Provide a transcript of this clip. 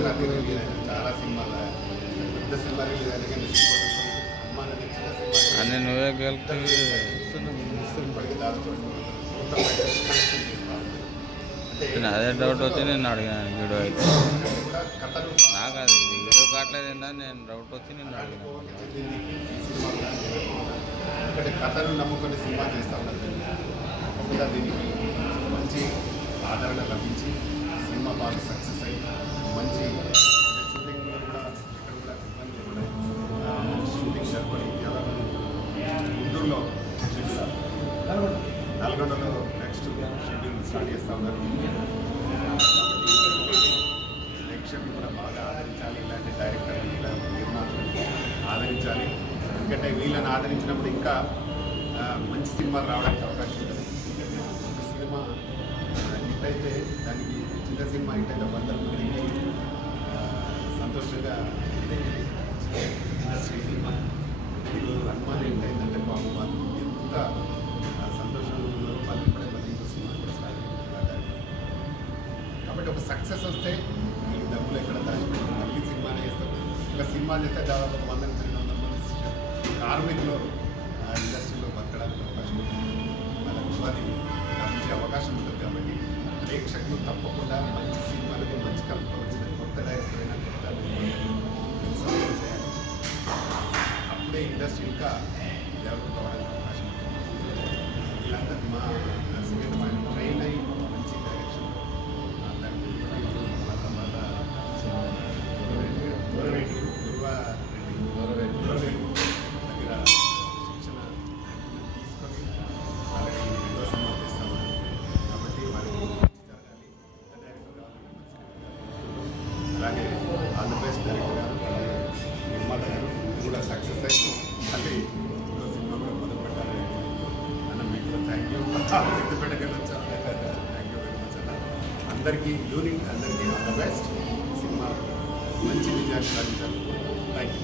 Sankranti release అయిన చాలా సినిమాలు పెద్ద సినిమా రిలీజ్ అయిన కానీ అమ్మాయి నచ్చిన సినిమా అన్నీ నువ్వే గెలుపుతుంది. ఇప్పటికి దాదాపు అదే డౌట్ వచ్చి నేను అడిగాను వీడియో అయితే కూడా కథలు నాకు అది వీడియో కావట్లేదు ఏంటని నేను డౌట్ వచ్చి నేను అడిగాను. ఎందుకంటే కథను నమ్ముకొని సినిమా చేస్తూ ఉన్నారు. తప్పకుండా దీనికి మంచి ఆదరణ లభించి సినిమా బాగా సక్సెస్ అయ్యి మంచి షూటింగ్లో కూడా ఎక్కడ కూడా ఇబ్బంది లేకుండా మంచి షూటింగ్ సరిపడి గుంటూరులో నల్గొండలో నెక్స్ట్ షెడ్యూల్ స్టార్ట్ చేస్తూ ఉన్నారు. ప్రేక్షకులు కూడా బాగా ఆదరించాలి. ఇలాంటి డైరెక్టర్ ఇలాంటి నిర్మాతలు ఆదరించాలి. ఎందుకంటే వీళ్ళని ఆదరించినప్పుడు ఇంకా మంచి సినిమాలు రావడానికి అవకాశం ఉంటుంది. ఒక సినిమా హిట్ అయితే దానికి చిన్న సినిమా హిట్ అయితే 100 మందికి సంతోషంగా ఇండస్ట్రీ ఈరోజు హనుమాన్ హిట్ అయిందంటే బాబు వాళ్ళు ఎంత సంతోషంగా ఉన్నారు. వాళ్ళు ఇప్పుడే మళ్ళీ ఇంకో సినిమా కూడా స్టార్ట్ అయ్యారు. కాబట్టి ఒక సక్సెస్ వస్తే వీళ్ళు డబ్బులు ఎక్కడ దాచిపెట్టి మళ్ళీ సినిమానే చేస్తారు. ఇలా సినిమా చేస్తే దాదాపు 100 నుంచి 200 మంది కార్మికులు ఇండస్ట్రీలో బతకడానికి అవకాశం ఉంటుంది. వాళ్ళకి ఉపాధి లభించే అవకాశం ఉంటుంది. కాబట్టి ప్రేక్షకులు తప్పకుండా మంచి సినిమాలకి మంచి కల్పన వచ్చిన కొత్త డైరెక్టర్ అయినా కొత్త సపోర్ట్ చేయాలి. అప్పుడే ఇండస్ట్రీ ఇంకా డెవలప్ అవ్వడానికి అవకాశం ఉంటుంది. ఇలాంటి మా నర్సింగ్ ఆయన ట్రైన్ అయ్యి మంచి డైరెక్షన్ దగ్గర శిక్షణ తీసుకొని వాళ్ళకి రెండో సినిమా చేస్తామని. కాబట్టి వాళ్ళకి జరగాలి. డైరెక్టర్ కావాలి. అలాగే ఆల్ ది బెస్ట్ డైరెక్టర్ గారు, నిర్మాత గారు కూడా సక్సెస్ అయ్యి మళ్ళీ ఇంకో సినిమా కూడా మొదలు పెట్టాలి అన్న. మీకు కూడా థ్యాంక్ యూ. సిద్ధిపేటకి వచ్చాను. థ్యాంక్ యూ వెరీ మచ్ అన్న. అందరికీ యూనిట్ అందరికీ ఆల్ ద బెస్ట్. సినిమా మంచి విజయాన్ని సాధించాలి. Thank you.